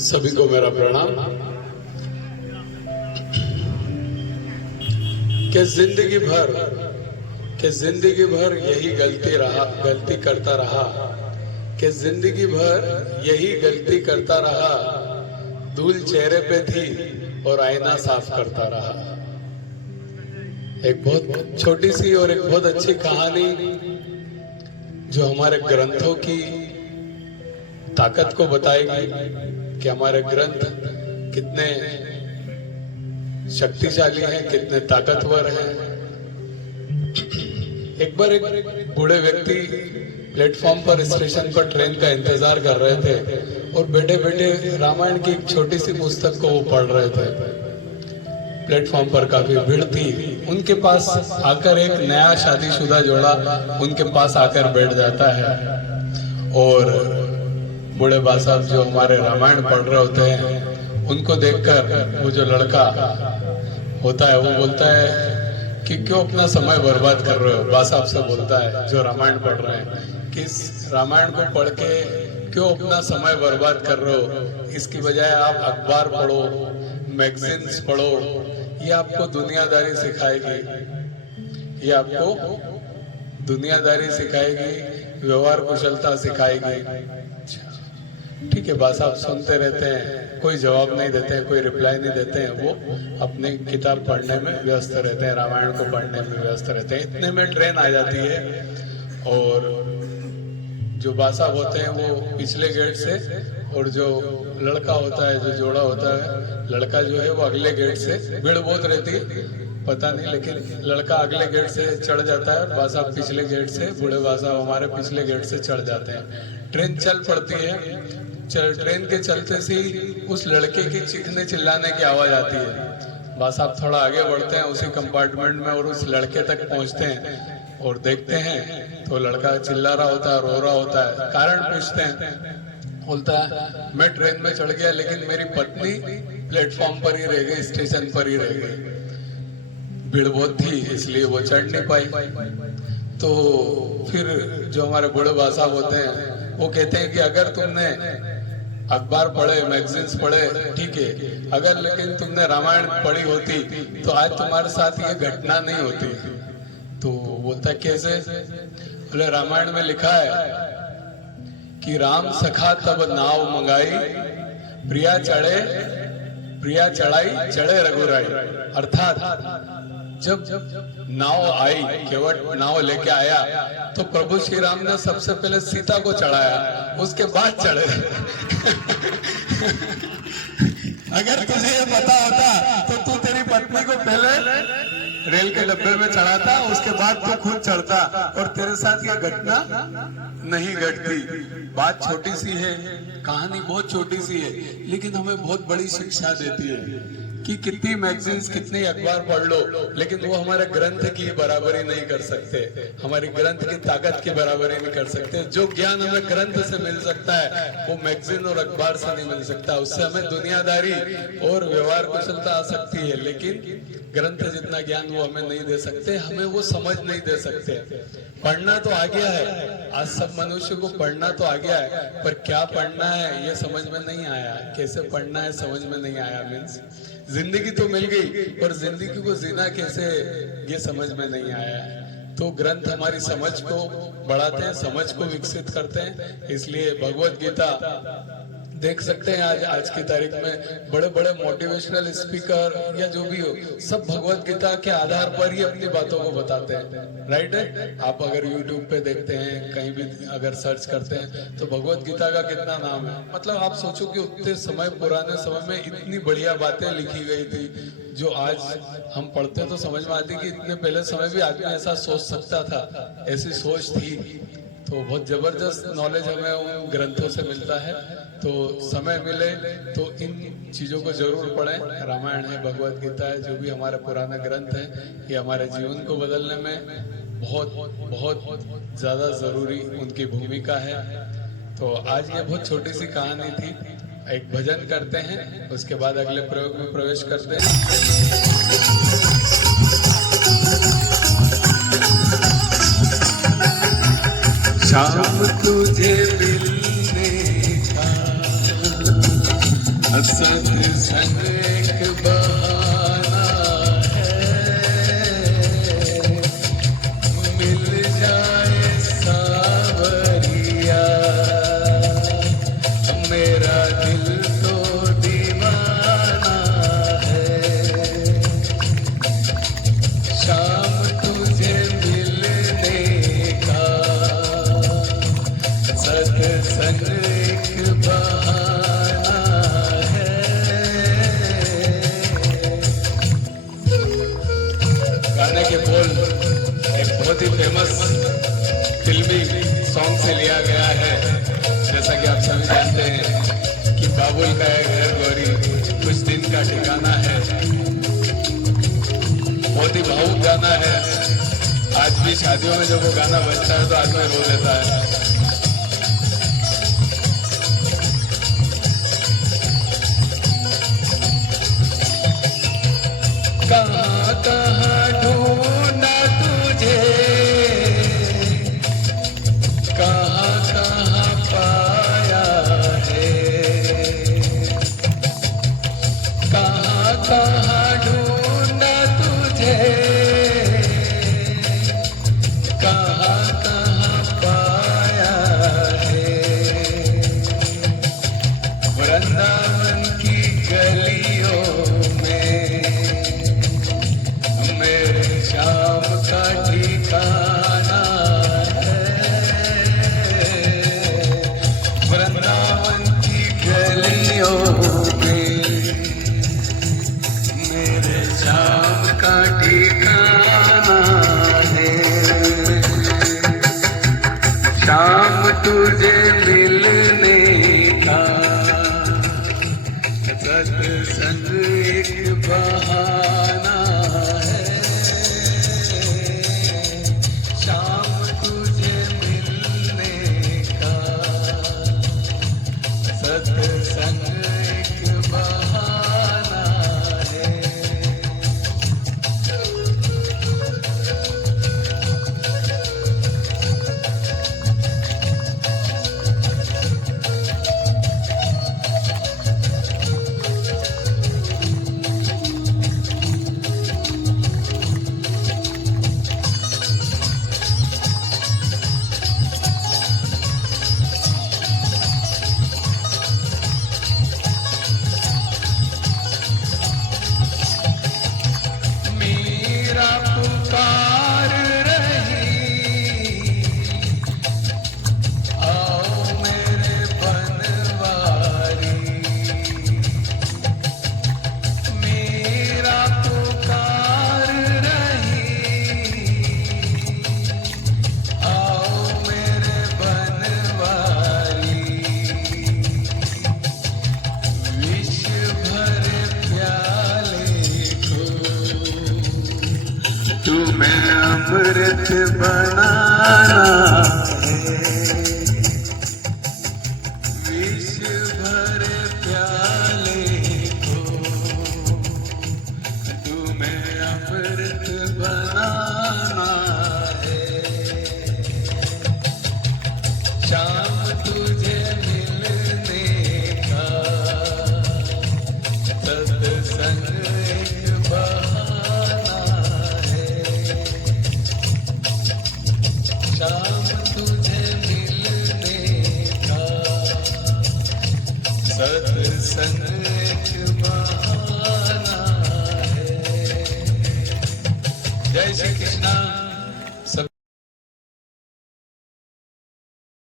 सभी को मेरा प्रणाम। कि जिंदगी भर यही गलती करता रहा, कि जिंदगी भर यही गलती करता रहा, धूल चेहरे पे थी और आईना साफ करता रहा। एक बहुत छोटी सी और एक बहुत अच्छी कहानी जो हमारे ग्रंथों की ताकत को बताएगी कि हमारे ग्रंथ कितने शक्तिशाली हैं, कितने ताकतवर हैं। एक बार एक बूढ़े व्यक्ति प्लेटफॉर्म पर स्टेशन पर ट्रेन का इंतजार कर रहे थे और बैठे बैठे रामायण की एक छोटी सी पुस्तक को वो पढ़ रहे थे। प्लेटफॉर्म पर काफी भीड़ थी। उनके पास आकर एक नया शादीशुदा जोड़ा उनके पास आकर बैठ जाता है और बूढ़े बा साहब जो हमारे रामायण पढ़ रहे होते हैं उनको देखकर वो जो लड़का होता है वो बोलता है कि क्यों अपना समय बर्बाद कर रहे हो। बा साहब से बोलता है जो रामायण पढ़ रहे हैं कि इस रामायण को पढ़ के क्यों अपना समय बर्बाद कर रहे हो, इसकी बजाय आप अखबार पढ़ो, मैगजीन्स पढ़ो। ये आपको दुनियादारी सिखाएगी, ये आपको दुनियादारी सिखाएगी, व्यवहार कुशलता सिखाएगी। ठीक है, बस आप सुनते रहते हैं, कोई जवाब नहीं देते हैं, कोई रिप्लाई नहीं देते हैं। वो अपनी किताब पढ़ने में व्यस्त रहते हैं, रामायण को पढ़ने में व्यस्त रहते हैं। इतने में ट्रेन आ जाती है और जो बासाब होते हैं वो पिछले गेट से और जो लड़का होता है, जो जोड़ा होता है, लड़का जो है वो अगले गेट से। भीड़ बहुत रहती है पता नहीं, लेकिन लड़का अगले गेट से चढ़ जाता है और बासाब पिछले गेट से, बूढ़े बासाब हमारे पिछले गेट से चढ़ जाते हैं। ट्रेन चल पड़ती है। ट्रेन के चलते से उस लड़के की चीखने चिल्लाने की आवाज आती है। बासाब थोड़ा आगे बढ़ते हैं उसी कंपार्टमेंट में और उस लड़के तक पहुंचते हैं और देखते हैं तो लड़का चिल्ला रहा होता है, रो रहा होता है। कारण पूछते हैं, बोलता है मैं ट्रेन में चढ़ गया लेकिन मेरी पत्नी प्लेटफॉर्म पर ही रह गई, स्टेशन पर ही रह गई। भीड़ बहुत थी इसलिए वो चढ़ नहीं पाई। तो फिर जो हमारे बूढ़े बासाब होते हैं वो कहते हैं कि अगर तुमने अखबार पढ़े, मैगजीन्स पढ़े, ठीक है, अगर लेकिन तुमने रामायण पढ़ी होती तो आज तुम्हारे साथ ये घटना नहीं होती। तो बोलता कैसे? बोले रामायण में लिखा है कि राम सखा तब नाव मंगाई, प्रिया चढ़ाई चढ़े रघुराई। अर्थात जब नाव आई, केवट नाव लेके आया तो प्रभु श्री राम ने सबसे पहले सीता को चढ़ाया, उसके बाद चढ़े। अगर तुझे ये पता होता तो तू तेरी पत्नी को पहले रेल के डब्बे में चढ़ाता, उसके बाद तू खुद चढ़ता और तेरे साथ ये घटना नहीं घटती। बात छोटी सी है, कहानी बहुत छोटी सी है, लेकिन हमें बहुत बड़ी शिक्षा देती है कि कितनी मैगजीन्स, कितने अखबार पढ़ लो, लेकिन वो हमारे ग्रंथ की बराबरी नहीं कर सकते, हमारी ग्रंथ की ताकत की बराबरी नहीं कर सकते। जो ज्ञान हमें ग्रंथ से मिल सकता है वो मैगजीन और अखबार से नहीं मिल सकता। उससे हमें दुनियादारी और व्यवहार कुशलता आ सकती है, लेकिन ग्रंथ जितना ज्ञान वो हमें नहीं दे सकते, हमें वो समझ नहीं दे सकते। पढ़ना तो आ गया है, आज सब मनुष्य को पढ़ना तो आ गया है, पर क्या पढ़ना है ये समझ में नहीं आया, कैसे पढ़ना है समझ में नहीं आया। मीन्स जिंदगी तो मिल गई पर जिंदगी को जीना कैसे ये समझ में नहीं आया है। तो ग्रंथ हमारी समझ को बढ़ाते हैं, समझ को विकसित करते हैं। इसलिए भगवत गीता देख सकते हैं आज की तारीख में बड़े बड़े मोटिवेशनल स्पीकर या जो भी हो, सब भगवत गीता के आधार पर ही अपनी बातों को बताते हैं। राइट है, आप अगर यूट्यूब पे देखते हैं, कहीं भी अगर सर्च करते हैं तो भगवत गीता का कितना नाम है। मतलब आप सोचो कि उतने समय, पुराने समय में इतनी बढ़िया बातें लिखी गई थी जो आज हम पढ़ते तो समझ में आती कि इतने पहले समय भी आदमी ऐसा सोच सकता था, ऐसी सोच थी। तो बहुत जबरदस्त नॉलेज हमें उन ग्रंथों से मिलता है। तो समय मिले तो इन चीजों को जरूर पढ़ें। रामायण है, भगवत गीता है, जो भी हमारे पुराने ग्रंथ हैं, ये हमारे जीवन को बदलने में बहुत बहुत ज्यादा जरूरी उनकी भूमिका है। तो आज ये बहुत छोटी सी कहानी थी। एक भजन करते हैं, उसके बाद अगले प्रयोग में प्रवेश करते हैं। शाम तुझे मिलने सत्संग एक बहाना है, मिल जाए सावरिया, मेरा दिल तो दीवाना है। शाम तुझे मिलने का सत्संग एक बहाना है। गाने के बोल एक बहुत ही फेमस फिल्मी सॉन्ग से लिया गया है। जैसा कि आप सभी जानते हैं कि बाबुल का है घर गौरी, कुछ दिन का ठिकाना है। बहुत ही भावुक गाना है। आज भी शादियों में जब वो गाना बजता है तो आदमी रो देता है। कहाँ कहाँ ढूंढा तुझे, कहाँ कहाँ पाया है, कहाँ कहाँ ढूंढा तुझे, कहाँ कहाँ पाया है। वृंदावन की गलियों में मेरे श्याम का ठिकाना है। वृंदावन की गलियों में मेरे श्याम का ठिकाना है। शाम तुझे मिलने का सत्संग एक बहाना है। शाम तुझे मिलने का सत्संग एक बहाना है। मेरा पुकार रही, आओ मेरे बनवारी। मेरा पुकार रही, आओ मेरे बनवारी। विष भरे प्याले को तुम्हें अमृत बनाना है। विष भरे प्याले को तुम्हें अमृत बनाना है। शाम तुझे मिलने का सत्संग एक बहाना है। शाम तुझे मिलने का सत्संग एक बहाना है। जय श्री कृष्ण।